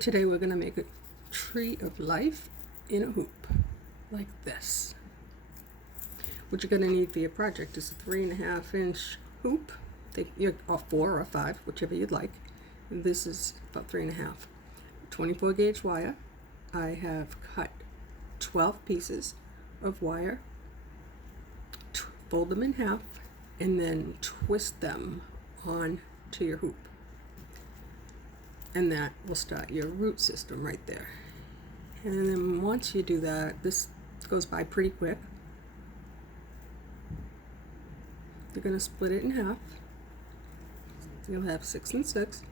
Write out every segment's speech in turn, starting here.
Today we're going to make a tree of life in a hoop, like this. What you're going to need for your project is a 3.5-inch hoop, or 4 or 5, whichever you'd like. This is about 3.5. 24 gauge wire. I have cut 12 pieces of wire, fold them in half, and then twist them on to your hoop. And that will start your root system right there. And then once you do that, this goes by pretty quick. You're going to split it in half. You'll have 6 and 6.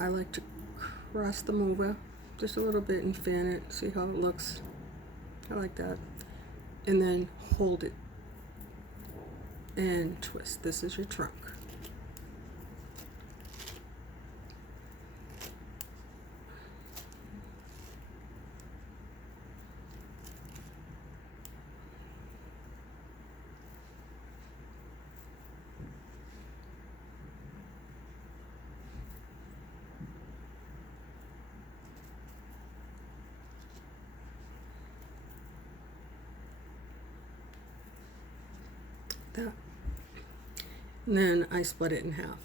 I like to cross them over just a little bit and fan it, see how it looks. I like that. And then hold it and twist. This is your trunk. That. And then I split it in half.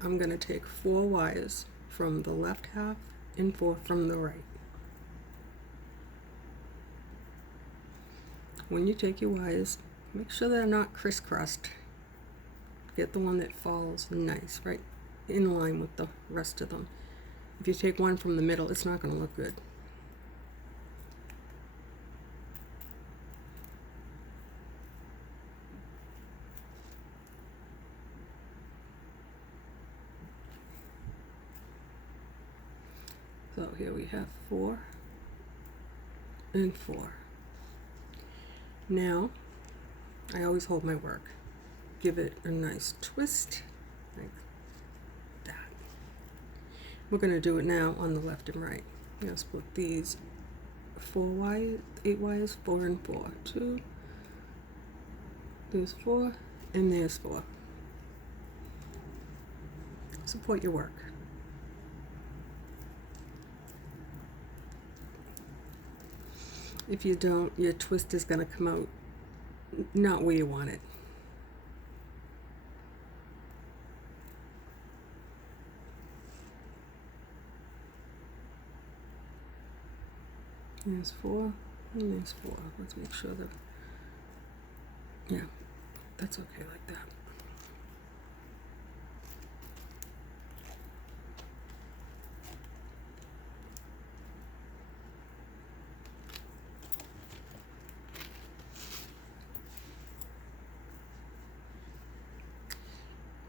I'm going to take 4 wires from the left half and 4 from the right. When you take your wires, make sure they're not crisscrossed. Get the one that falls nice, right in line with the rest of them. If you take one from the middle, it's not going to look good. So here we have 4 and 4. Now, I always hold my work. Give it a nice twist, like that. We're going to do it now on the left and right. I'm going to split these 8 wires, 4 and 4. 2, there's 4, and there's 4. Support your work. If you don't, your twist is going to come out not where you want it. There's 4, and there's 4. Let's make sure that, yeah, that's okay like that.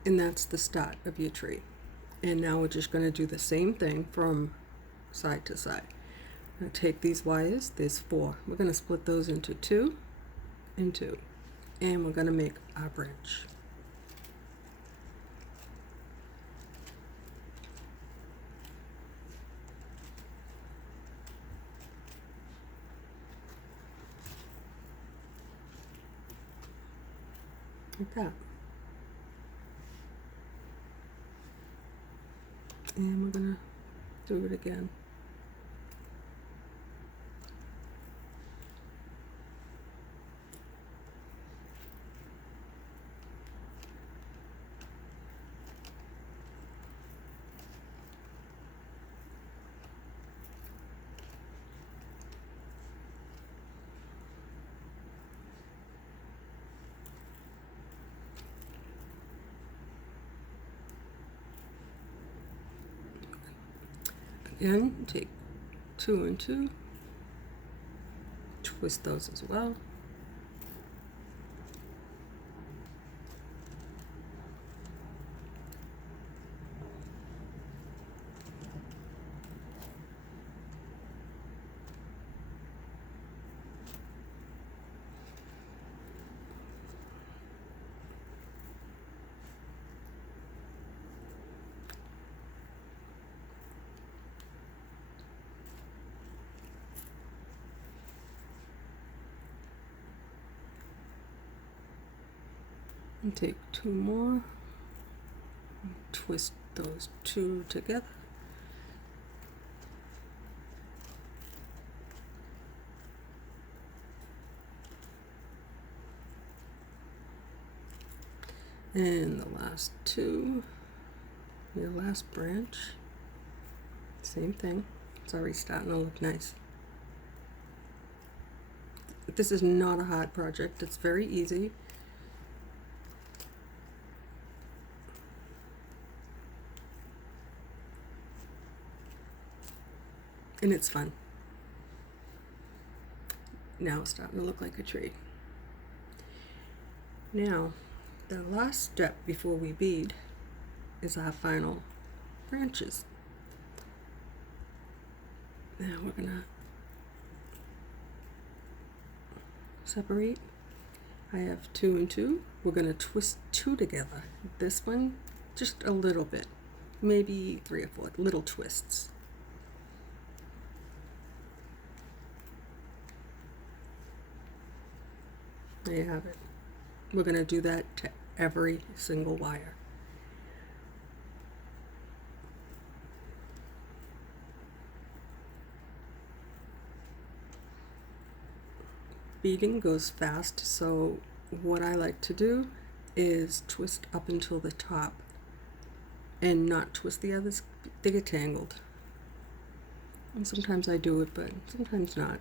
And that's the start of your tree. And now we're just going to do the same thing from side to side. I'm going to take these wires, there's 4. We're going to split those into 2 and 2. And we're going to make our branch. Like that. And we're going to do it again. Again, take 2 and 2, twist those as well. And take 2 more, twist those 2 together. And the last two, your last branch, same thing. It's already starting to look nice. This is not a hard project. It's very easy. And it's fun. Now it's starting to look like a tree. Now, the last step before we bead is our final branches. Now we're gonna separate. I have 2 and 2. We're gonna twist 2 together. This one, just a little bit, maybe 3 or 4 little twists. There you have it. We're going to do that to every single wire. Beading goes fast, so what I like to do is twist up until the top and not twist the others. They get tangled. And sometimes I do it, but sometimes not.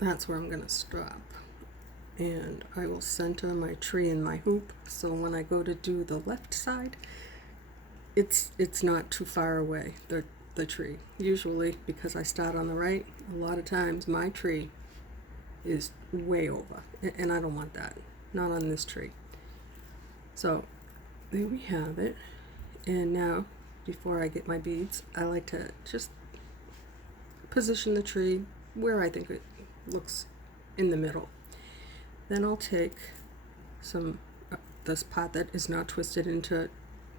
That's where I'm going to stop. And I will center my tree in my hoop, so when I go to do the left side, it's not too far away, the tree. Usually, because I start on the right, a lot of times my tree is way over, and I don't want that. Not on this tree. So there we have it. And now, before I get my beads, I like to just position the tree where I think it looks in the middle. Then I'll take some this part that is not twisted into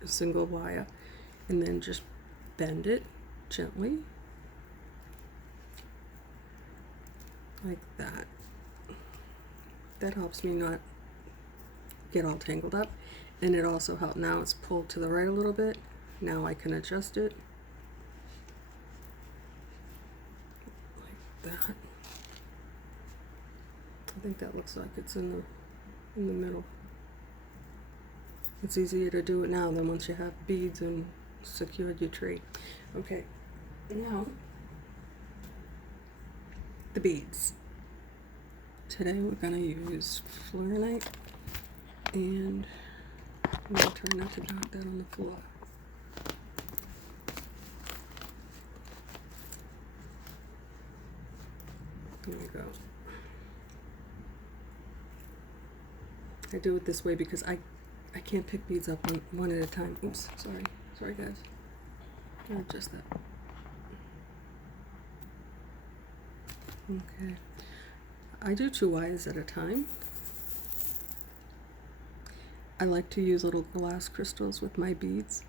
a single wire, and then just bend it gently like that. That helps me not get all tangled up, and it also helps. Now it's pulled to the right a little bit. Now I can adjust it like that. I think that looks like it's in the middle. It's easier to do it now than once you have beads and secured your tree. Okay, now the beads. Today we're gonna use fluorinite, and I'm gonna try not to knock that on the floor. There we go. I do it this way because I can't pick beads up one at a time. Oops, sorry guys. I'll adjust that. Okay. I do 2 wires at a time. I like to use little glass crystals with my beads.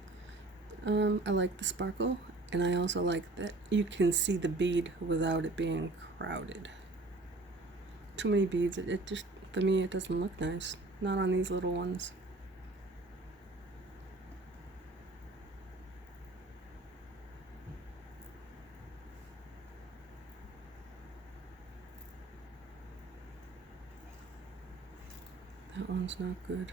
I like the sparkle, and I also like that you can see the bead without it being crowded. Too many beads, it just, for me, it doesn't look nice. Not on these little ones. That one's not good.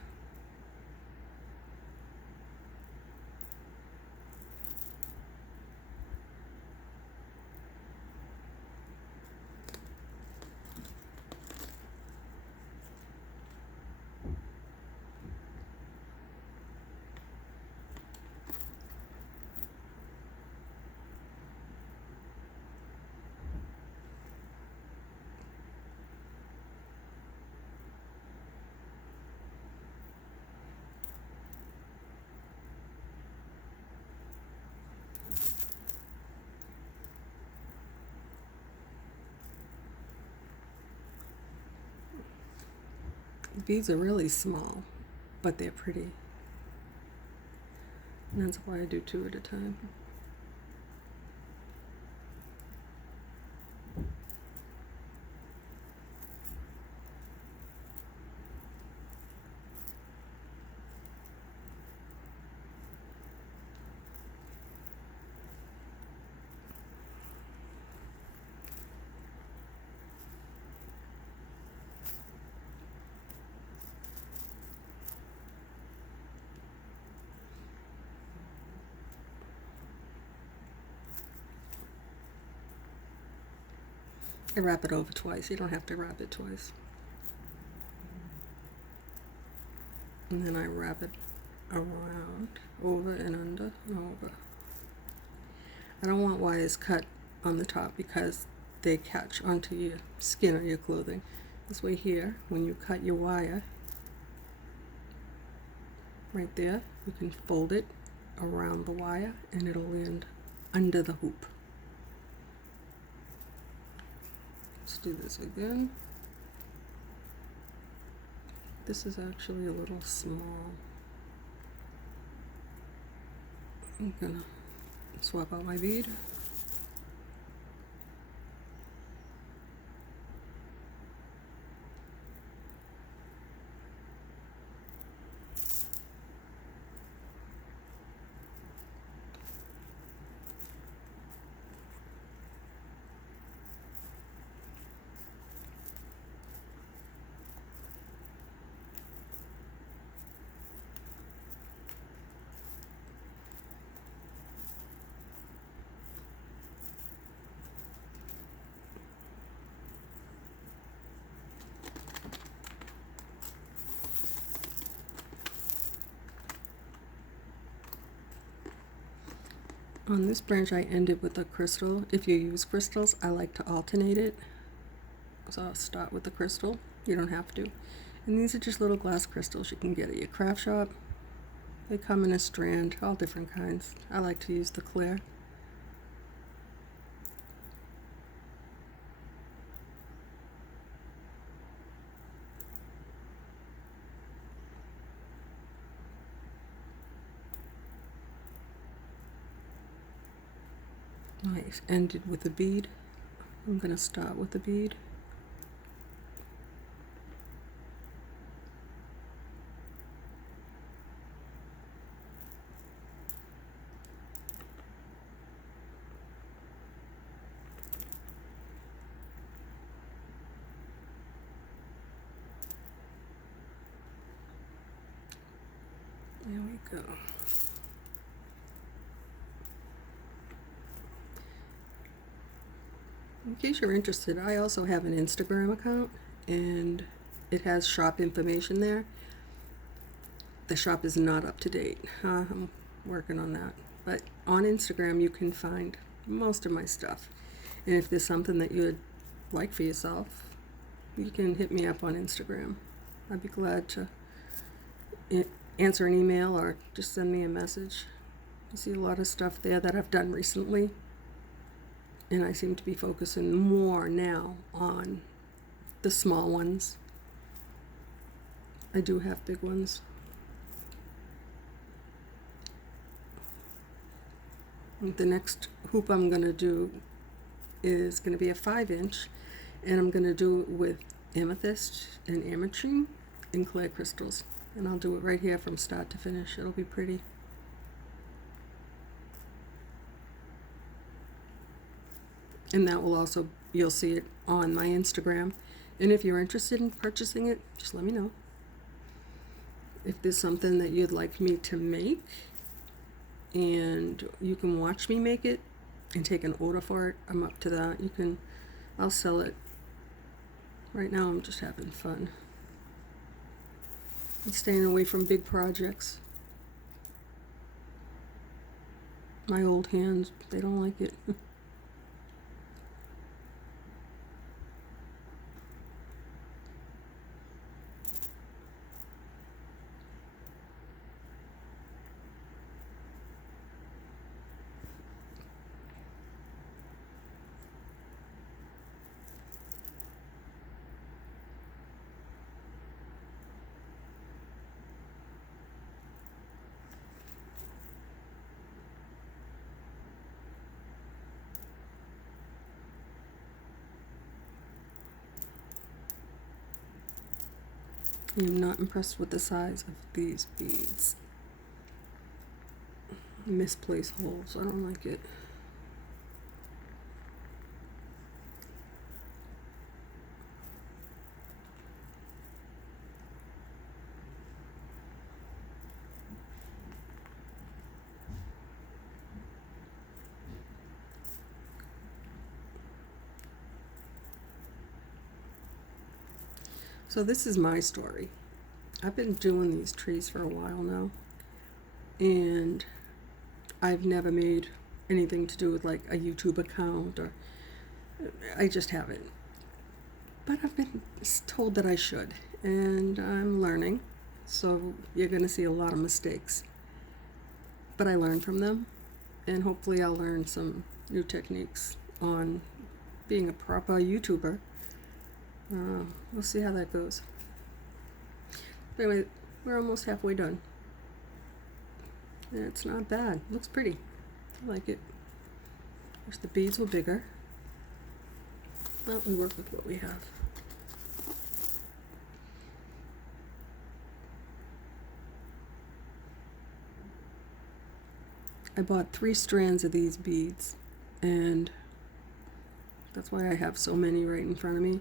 The beads are really small, but they're pretty. And that's why I do 2 at a time. I wrap it over twice. You don't have to wrap it twice. And then I wrap it around, over and under and over. I don't want wires cut on the top because they catch onto your skin or your clothing. This way here, when you cut your wire, right there, you can fold it around the wire and it'll land under the hoop. Let's do this again. This is actually a little small. I'm gonna swap out my bead. On this branch I ended with a crystal. If you use crystals, I like to alternate it. So I'll start with the crystal. You don't have to. And these are just little glass crystals you can get at your craft shop. They come in a strand, all different kinds. I like to use the clear. I ended with a bead. I'm going to start with a bead. There we go. In case you're interested, I also have an Instagram account and it has shop information there. The shop is not up to date. I'm working on that. But on Instagram you can find most of my stuff. And if there's something that you'd like for yourself, you can hit me up on Instagram. I'd be glad to answer an email or just send me a message. I see a lot of stuff there that I've done recently. And I seem to be focusing more now on the small ones. I do have big ones. The next hoop I'm going to do is going to be a 5-inch, and I'm going to do it with amethyst and ametrine and clear crystals. And I'll do it right here from start to finish. It'll be pretty. And that will also, you'll see it on my Instagram. And if you're interested in purchasing it, just let me know. If there's something that you'd like me to make, and you can watch me make it and take an order for it, I'm up to that. I'll sell it. Right now I'm just having fun. And staying away from big projects. My old hands, they don't like it. I'm not impressed with the size of these beads. Misplaced holes, I don't like it. So this is my story. I've been doing these trees for a while now, and I've never made anything to do with like a YouTube account, or I just haven't. But I've been told that I should, and I'm learning. So you're going to see a lot of mistakes. But I learn from them, and hopefully I'll learn some new techniques on being a proper YouTuber. We'll see how that goes. Anyway, we're almost halfway done. And it's not bad. Looks pretty. I like it. Wish the beads were bigger. Well, we work with what we have. I bought 3 strands of these beads, and that's why I have so many right in front of me.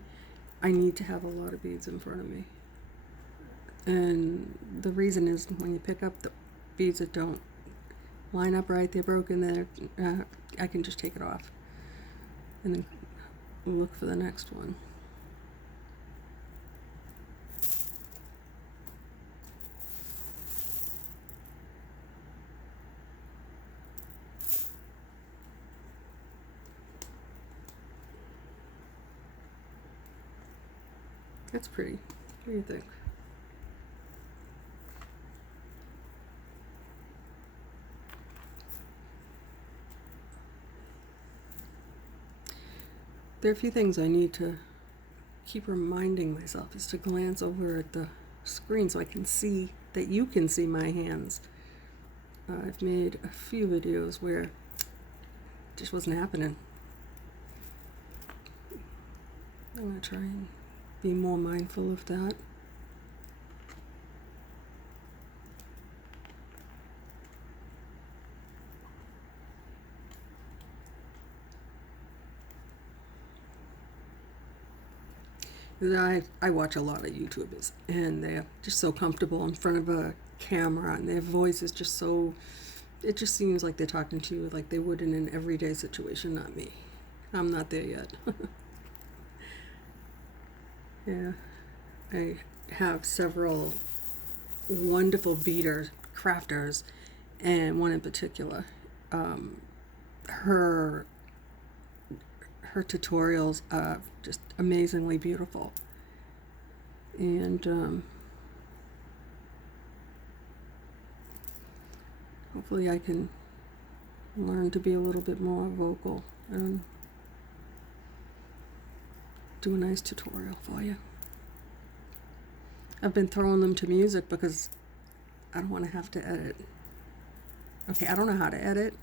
I need to have a lot of beads in front of me. And the reason is when you pick up the beads that don't line up right, they're broken, I can just take it off and then look for the next one. That's pretty. What do you think? There are a few things I need to keep reminding myself, is to glance over at the screen so I can see that you can see my hands. I've made a few videos where it just wasn't happening. I'm going to try and be more mindful of that. I watch a lot of YouTubers, and they're just so comfortable in front of a camera, and their voice is just so, it just seems like they're talking to you like they would in an everyday situation. Not me. I'm not there yet. Yeah, I have several wonderful beader crafters, and one in particular, her tutorials are just amazingly beautiful, and hopefully I can learn to be a little bit more vocal and do a nice tutorial for you. I've been throwing them to music because I don't want to have to edit. Okay, I don't know how to edit.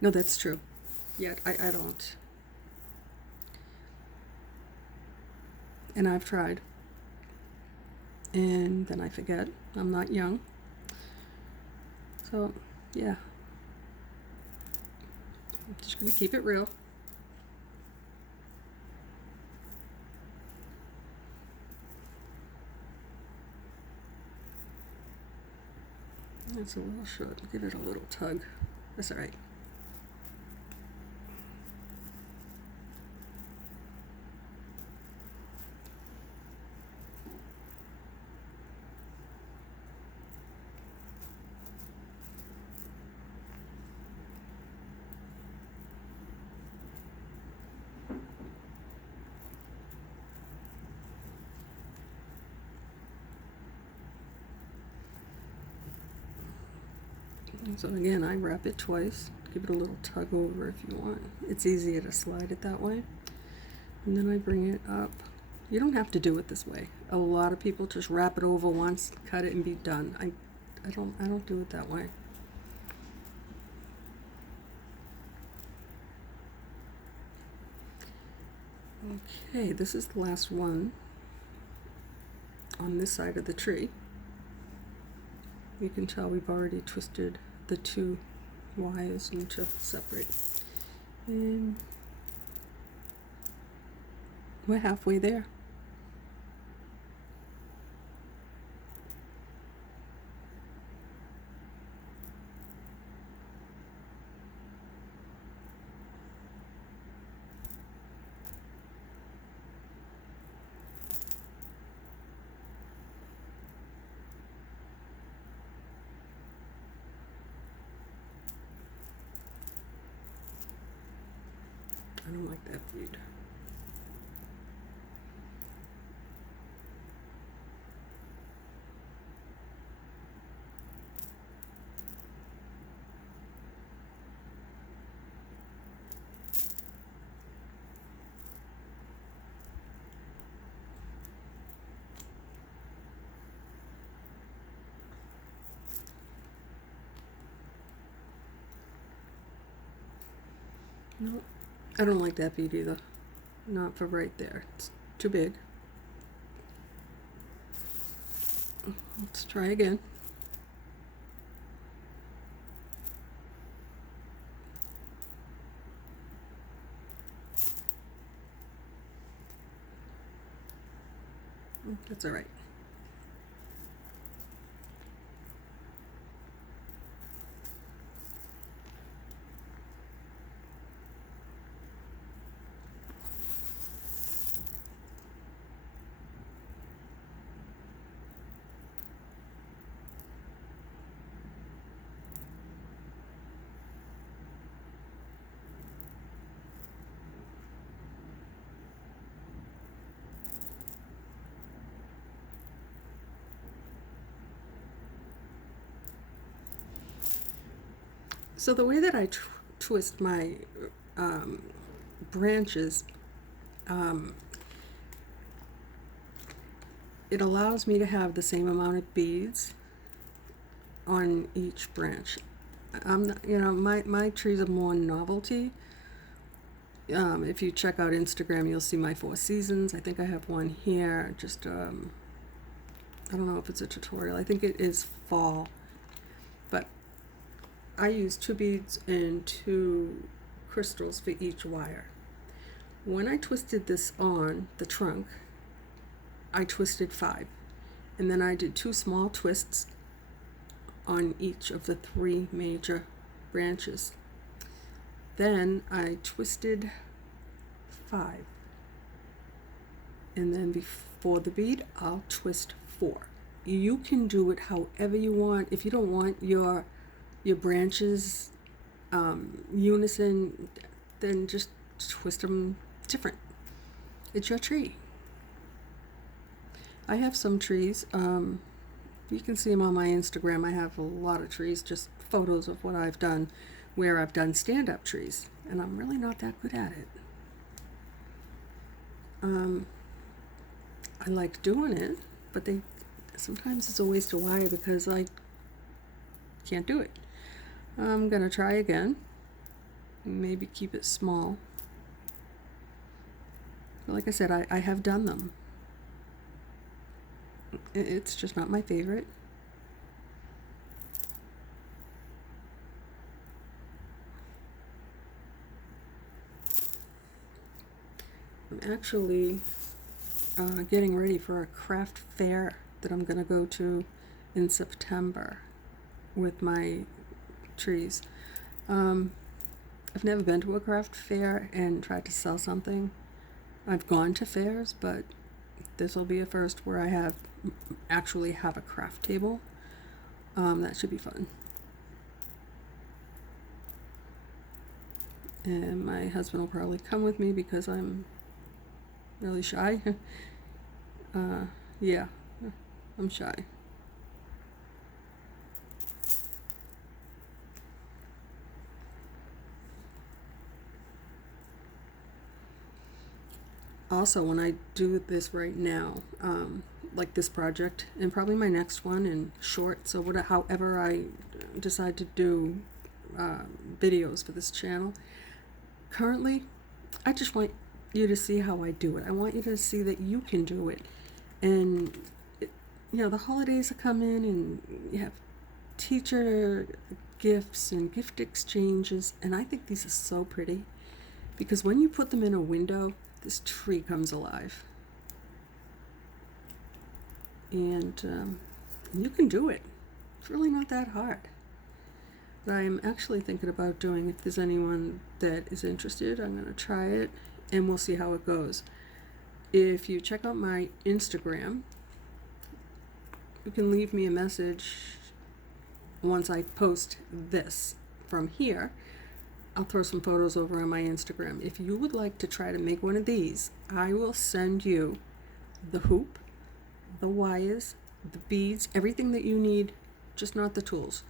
No, that's true. Yet I don't. And I've tried. And then I forget. I'm not young. So, yeah. I'm just going to keep it real. That's a little short. Give it a little tug. That's all right. So again, I wrap it twice. Give it a little tug over if you want. It's easier to slide it that way. And then I bring it up. You don't have to do it this way. A lot of people just wrap it over once, cut it, and be done. I don't do it that way. Okay, this is the last one. on this side of the tree. You can tell we've already twisted the two wires into separate. And we're halfway there. I don't like that bead. No, I don't like that bead either. Not for right there. It's too big. Let's try again. That's all right. So the way that I twist my branches, it allows me to have the same amount of beads on each branch. I'm not, my trees are more novelty. If you check out Instagram, you'll see my 4 seasons. I think I have one here. Just I don't know if it's a tutorial. I think it is fall, but I use 2 beads and 2 crystals for each wire. When I twisted this on the trunk, I twisted 5, and then I did 2 small twists on each of the 3 major branches. Then I twisted 5, and then before the bead I'll twist 4. You can do it however you want. If you don't want your branches unison, then just twist them different. It's your tree. I have some trees. You can see them on my Instagram. I have a lot of trees, just photos of what I've done, where I've done stand-up trees, and I'm really not that good at it. I like doing it, but sometimes it's a waste of wire because I can't do it. I'm gonna try again. Maybe keep it small. But like I said, I have done them. It's just not my favorite. I'm actually getting ready for a craft fair that I'm gonna go to in September with my trees. I've never been to a craft fair and tried to sell something. I've gone to fairs, but this will be a first where I actually have a craft table. That should be fun. And my husband will probably come with me because I'm really shy. Yeah, I'm shy. Also, when I do this right now, like this project, and probably my next one in short, so however I decide to do videos for this channel, currently, I just want you to see how I do it. I want you to see that you can do it. And the holidays are coming and you have teacher gifts and gift exchanges, and I think these are so pretty because when you put them in a window, this tree comes alive. And you can do it. It's really not that hard. But I'm actually thinking about doing, if there's anyone that is interested, I'm going to try it and we'll see how it goes. If you check out my Instagram, you can leave me a message once I post this from here. I'll throw some photos over on my Instagram. If you would like to try to make one of these, I will send you the hoop, the wires, the beads, everything that you need, just not the tools.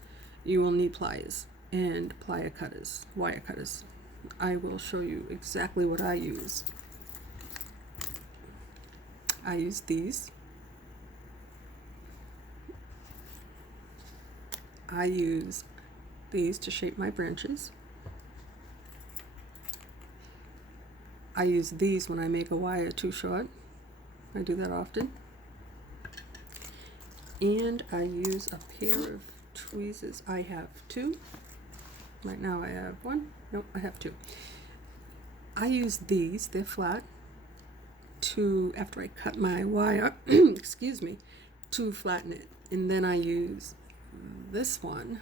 You will need pliers and wire cutters. I will show you exactly what I use. I use these. I use these to shape my branches. I use these when I make a wire too short. I do that often. And I use a pair of tweezers. I have two. Right now I have one. Nope, I have two. I use these, they're flat, after I cut my wire, excuse me, to flatten it. And then I use this one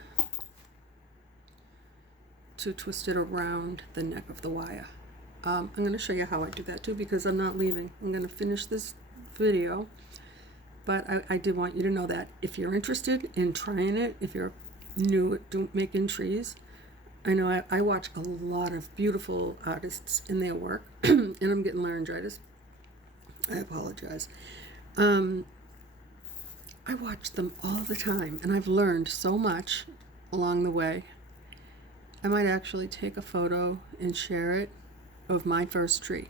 to twist it around the neck of the wire. I'm going to show you how I do that too because I'm not leaving. I'm going to finish this video, but I did want you to know that if you're interested in trying it, if you're new at making trees, I know I watch a lot of beautiful artists in their work, and I'm getting laryngitis. I apologize. I watch them all the time, and I've learned so much along the way. I might actually take a photo and share it of my first tree.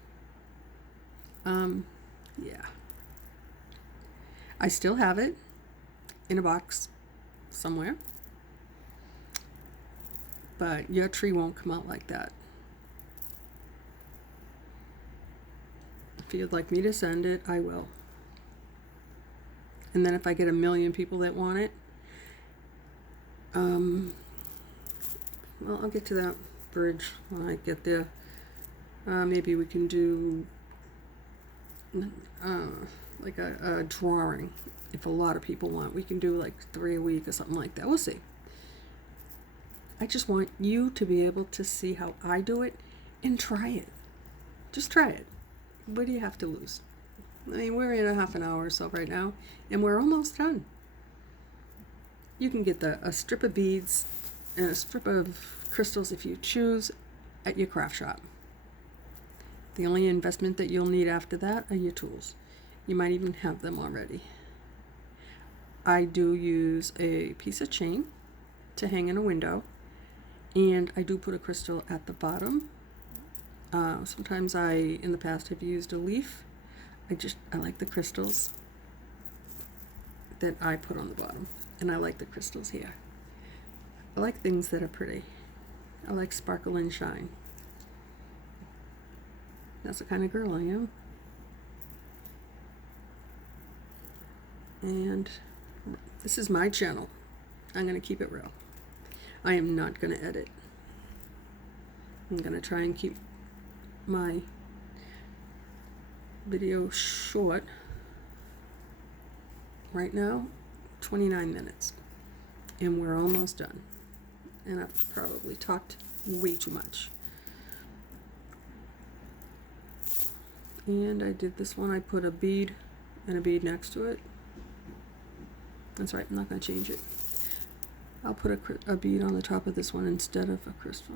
Yeah. I still have it in a box somewhere, but your tree won't come out like that. If you'd like me to send it, I will. And then if I get 1 million people that want it, well, I'll get to that bridge when I get there. Maybe we can do like a drawing. If a lot of people want, we can do like 3 a week or something like that. We'll see. I just want you to be able to see how I do it and try it. Just try it. What do you have to lose? I mean, we're in a half an hour or so right now, and we're almost done. You can get a strip of beads and a strip of crystals if you choose at your craft shop. The only investment that you'll need after that are your tools. You might even have them already. I do use a piece of chain to hang in a window, and I do put a crystal at the bottom. Sometimes in the past, have used a leaf. I like the crystals that I put on the bottom, and I like the crystals here. I like things that are pretty. I like sparkle and shine. That's the kind of girl I am. And this is my channel. I'm going to keep it real. I am not going to edit. I'm going to try and keep my video short. Right now, 29 minutes. And we're almost done. And I've probably talked way too much. And I did this one. I put a bead and a bead next to it. That's right, I'm not going to change it. I'll put a bead on the top of this one instead of a crystal.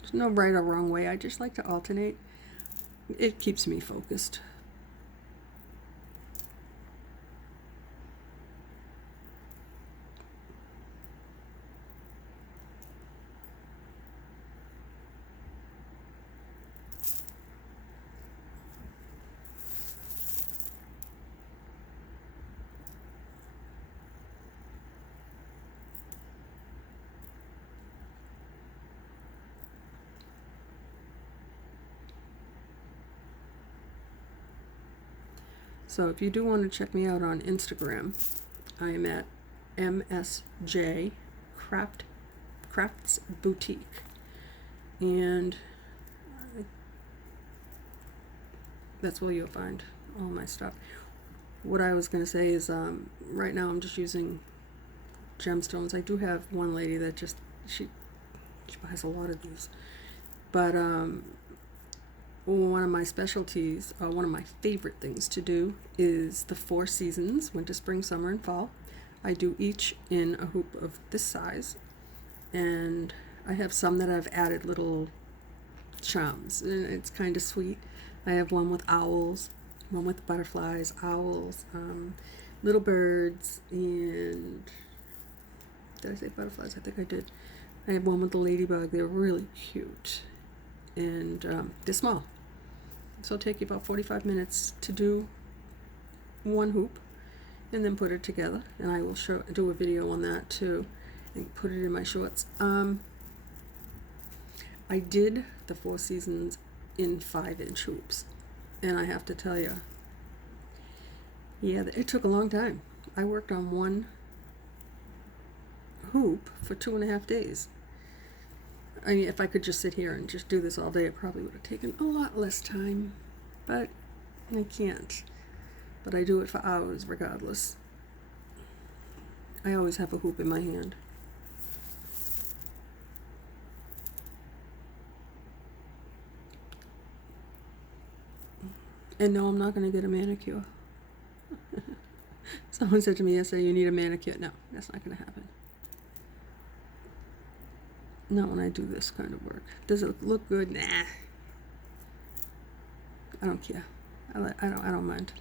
There's no right or wrong way. I just like to alternate. It keeps me focused. So if you do want to check me out on Instagram, I am at MSJ Crafts Boutique, and that's where you'll find all my stuff. What I was going to say is, right now I'm just using gemstones. I do have one lady that just she buys a lot of these, but one of my specialties, one of my favorite things to do is the 4 seasons: winter, spring, summer, and fall. I do each in a hoop of this size, and I have some that I've added little charms, and it's kind of sweet. I have one with owls, one with butterflies, owls, little birds, and did I say butterflies? I think I did. I have one with the ladybug. They're really cute, and they're small. So it'll take you about 45 minutes to do one hoop, and then put it together. And I will do a video on that too, and put it in my shorts. I did the 4 seasons in 5-inch hoops, and I have to tell you, yeah, it took a long time. I worked on one hoop for 2.5 days. I mean, if I could just sit here and just do this all day, it probably would have taken a lot less time, but I can't. But I do it for hours regardless. I always have a hoop in my hand. And no, I'm not going to get a manicure. Someone said to me yesterday, you need a manicure. No, that's not going to happen. Not when I do this kind of work. Does it look good? Nah. I don't care. I don't mind.